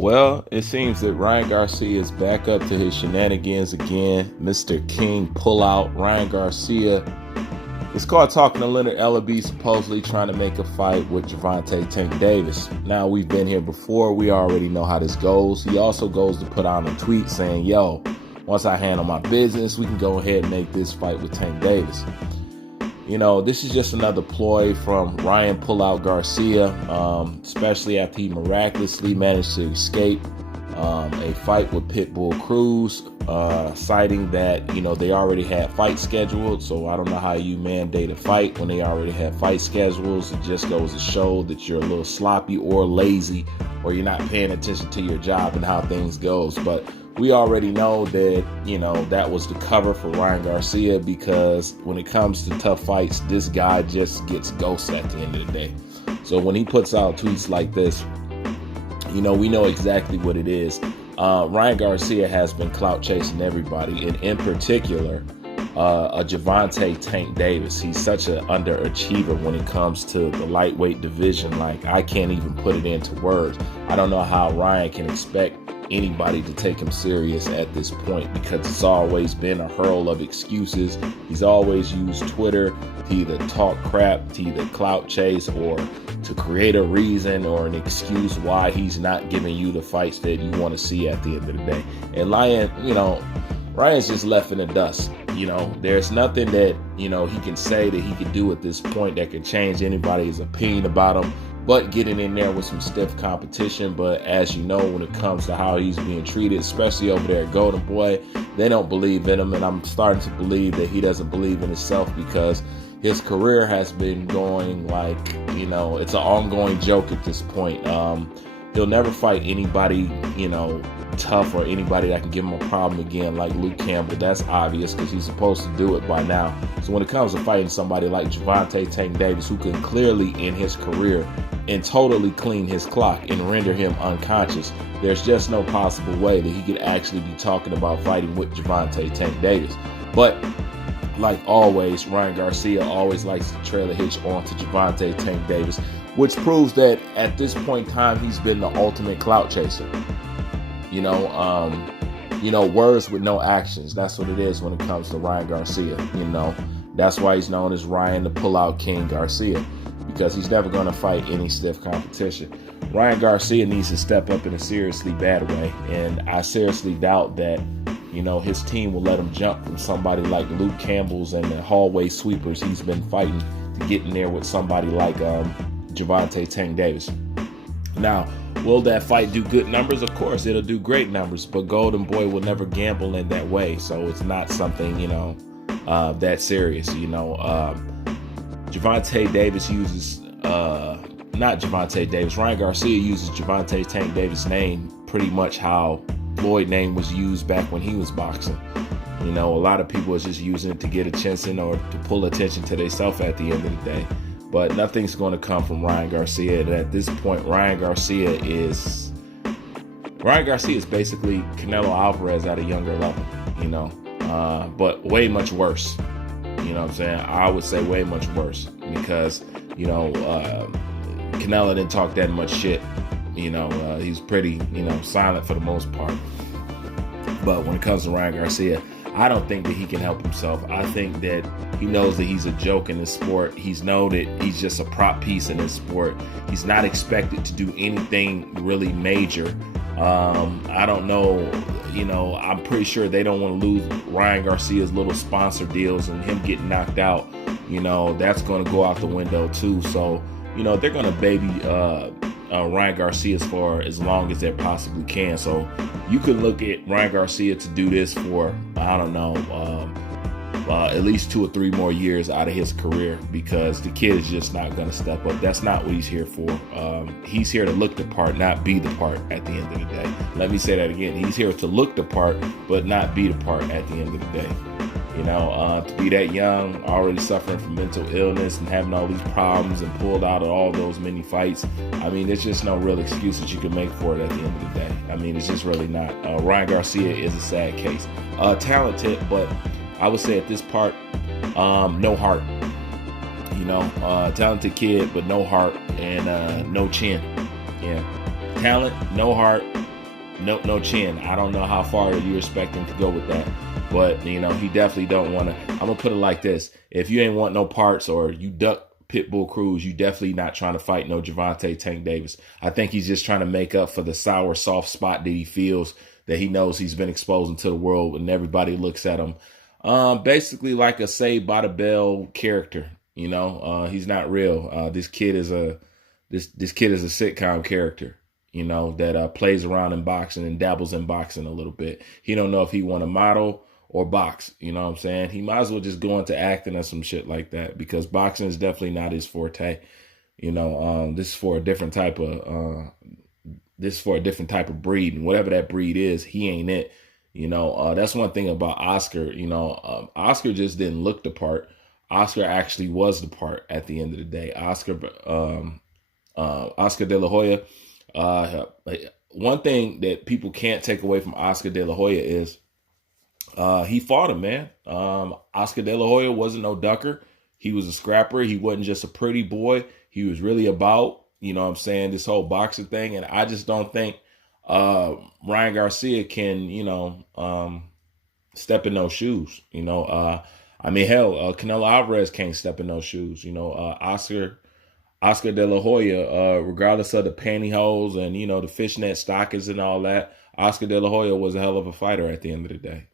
Well, it seems that Ryan Garcia is back up to his shenanigans again. Mr. King pull out. Ryan Garcia is caught talking to Leonard Ellaby, supposedly trying to make a fight with Gervonta Tank Davis. Now, we've been here before. We already know how this goes. He also goes to put out a tweet saying, yo, once I handle my business, we can go ahead and make this fight with Tank Davis. You know, this is just another ploy from Ryan Pullout Garcia, especially after he miraculously managed to escape a fight with Pitbull Cruz, citing that, you know, they already had fights scheduled. So I don't know how you mandate a fight when they already have fight schedules. It just goes to show that you're a little sloppy or lazy, or you're not paying attention to your job and how things goes. But we already know that, you know, that was the cover for Ryan Garcia, because when it comes to tough fights, this guy just gets ghosted at the end of the day. So when he puts out tweets like this, you know, we know exactly what it is. Ryan Garcia has been clout chasing everybody, and in particular, a Gervonta Tank Davis. He's such an underachiever when it comes to the lightweight division. Like, I can't even put it into words. I don't know how Ryan can expect anybody to take him serious at this point, because it's always been a hurl of excuses. He's always used Twitter to either talk crap, to either clout chase, or to create a reason or an excuse why he's not giving you the fights that you want to see at the end of the day. And Ryan's just left in the dust. You know, there's nothing that, you know, he can say that he can do at this point that can change anybody's opinion about him, but getting in there with some stiff competition. But as you know, when it comes to how he's being treated, especially over there at Golden Boy, they don't believe in him. And I'm starting to believe that he doesn't believe in himself, because his career has been going like, you know, it's an ongoing joke at this point. He'll never fight anybody, you know, tough, or anybody that can give him a problem again, like Luke Campbell. That's obvious, because he's supposed to do it by now. So when it comes to fighting somebody like Gervonta Tank Davis, who can clearly in his career and totally clean his clock and render him unconscious, there's just no possible way that he could actually be talking about fighting with Gervonta Tank Davis. But like always, Ryan Garcia always likes to trail a hitch onto Gervonta Tank Davis, which proves that at this point in time, he's been the ultimate clout chaser. You know, words with no actions. That's what it is when it comes to Ryan Garcia. You know, that's why he's known as Ryan the Pullout King Garcia, because he's never going to fight any stiff competition. Ryan Garcia needs to step up in a seriously bad way, and I seriously doubt that, you know, his team will let him jump from somebody like Luke Campbell's and the hallway sweepers he's been fighting to get in there with somebody like Gervonta Tank Davis. Now, will that fight do good numbers? Of course, it'll do great numbers, but Golden Boy will never gamble in that way. So it's not something, you know, that serious. You know, Gervonta Davis uses, not Gervonta Davis, Ryan Garcia uses Gervonta Tank Davis' name pretty much how Floyd's name was used back when he was boxing. You know, a lot of people is just using it to get attention or to pull attention to themselves at the end of the day. But nothing's going to come from Ryan Garcia. And at this point, Ryan Garcia is basically Canelo Alvarez at a younger level, you know, but way much worse. You know what I'm saying? I would say way much worse, because, you know, Canelo didn't talk that much shit. You know, he's pretty, you know, silent for the most part. But when it comes to Ryan Garcia, I don't think that he can help himself. I think that he knows that he's a joke in this sport. He's known that he's just a prop piece in this sport. He's not expected to do anything really major. I don't know, you know, I'm pretty sure they don't want to lose Ryan Garcia's little sponsor deals, and him getting knocked out, you know, that's going to go out the window too. So, you know, they're going to baby Ryan Garcia for as long as they possibly can. So you could look at Ryan Garcia to do this for, I don't know, at least 2 or 3 more years out of his career, because the kid is just not going to step up. That's not what he's here for. He's here to look the part, not be the part at the end of the day. Let me say that again. He's here to look the part, but not be the part at the end of the day. You know, to be that young, already suffering from mental illness and having all these problems and pulled out of all those many fights, I mean, there's just no real excuse that you can make for it at the end of the day. I mean, it's just really not. Ryan Garcia is a sad case. Talented, but I would say at this part, no heart. You know, talented kid, but no heart and no chin. Yeah, talent, no heart, no chin. I don't know how far you expect him to go with that, but he definitely don't want to. I'm gonna put it like this: if you ain't want no parts or you duck Pitbull Cruz, you definitely not trying to fight no Gervonta Tank Davis. I think he's just trying to make up for the sour, soft spot that he feels, that he knows he's been exposed into the world, and everybody looks at him basically like a Saved by the Bell character. He's not real. This kid is a sitcom character. That plays around in boxing and dabbles in boxing a little bit. He don't know if he want to model or box. You know what I'm saying? He might as well just go into acting or some shit like that, because boxing is definitely not his forte. This is for a different type of breed, and whatever that breed is, he ain't it. That's one thing about Oscar. Oscar just didn't look the part. Oscar actually was the part at the end of the day. Oscar De La Hoya. One thing that people can't take away from Oscar De La Hoya is he fought him, man. Oscar De La Hoya wasn't no ducker. He was a scrapper. He wasn't just a pretty boy. He was really about, this whole boxing thing. And I just don't think Ryan Garcia can, step in those shoes. Hell, Canelo Alvarez can't step in those shoes. Oscar De La Hoya, regardless of the pantyhose and, the fishnet stockings and all that, Oscar De La Hoya was a hell of a fighter at the end of the day,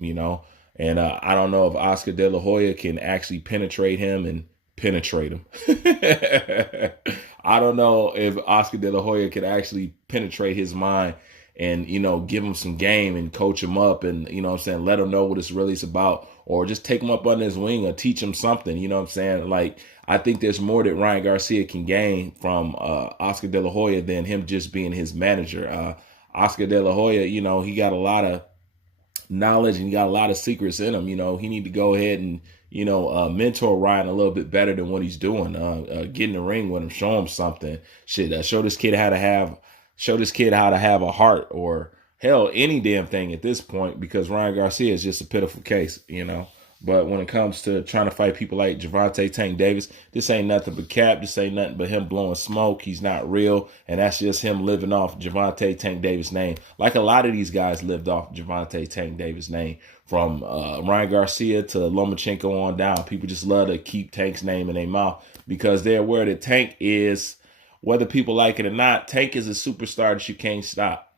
and I don't know if Oscar De La Hoya can actually penetrate him and penetrate him. I don't know if Oscar De La Hoya can actually penetrate his mind and, give him some game and coach him up and, let him know what it's really about, or just take him up under his wing or teach him something. Like, I think there's more that Ryan Garcia can gain from Oscar De La Hoya than him just being his manager. Oscar De La Hoya, he got a lot of knowledge and he got a lot of secrets in him. He need to go ahead and, mentor Ryan a little bit better than what he's doing. Get in the ring with him, show him something. Show this kid how to have a heart, or hell, any damn thing at this point, because Ryan Garcia is just a pitiful case, But when it comes to trying to fight people like Gervonta Tank Davis, this ain't nothing but cap. This ain't nothing but him blowing smoke. He's not real. And that's just him living off Gervonta Tank Davis' name. Like a lot of these guys lived off Gervonta Tank Davis' name. From Ryan Garcia to Lomachenko on down. People just love to keep Tank's name in their mouth because they're aware that Tank is, whether people like it or not, Tank is a superstar that you can't stop.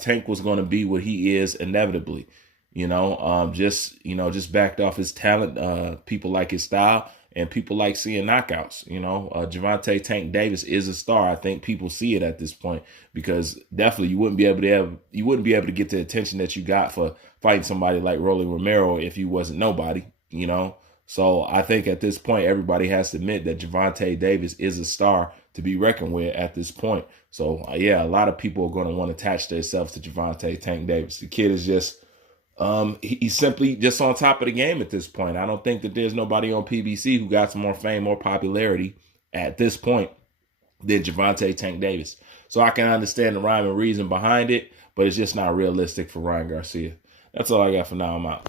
Tank was going to be what he is inevitably. Just backed off his talent. People like his style, and people like seeing knockouts. Gervonta Tank Davis is a star. I think people see it at this point, because definitely you wouldn't be able to get the attention that you got for fighting somebody like Rolly Romero if you wasn't nobody. So I think at this point everybody has to admit that Gervonta Davis is a star to be reckoned with at this point. So a lot of people are going to want to attach themselves to Gervonta Tank Davis. The kid is just he's simply just on top of the game at this point. I don't think that there's nobody on PBC who got some more fame, more popularity at this point than Gervonta Tank Davis. So I can understand the rhyme and reason behind it, but it's just not realistic for Ryan Garcia. That's all I got for now. I'm out.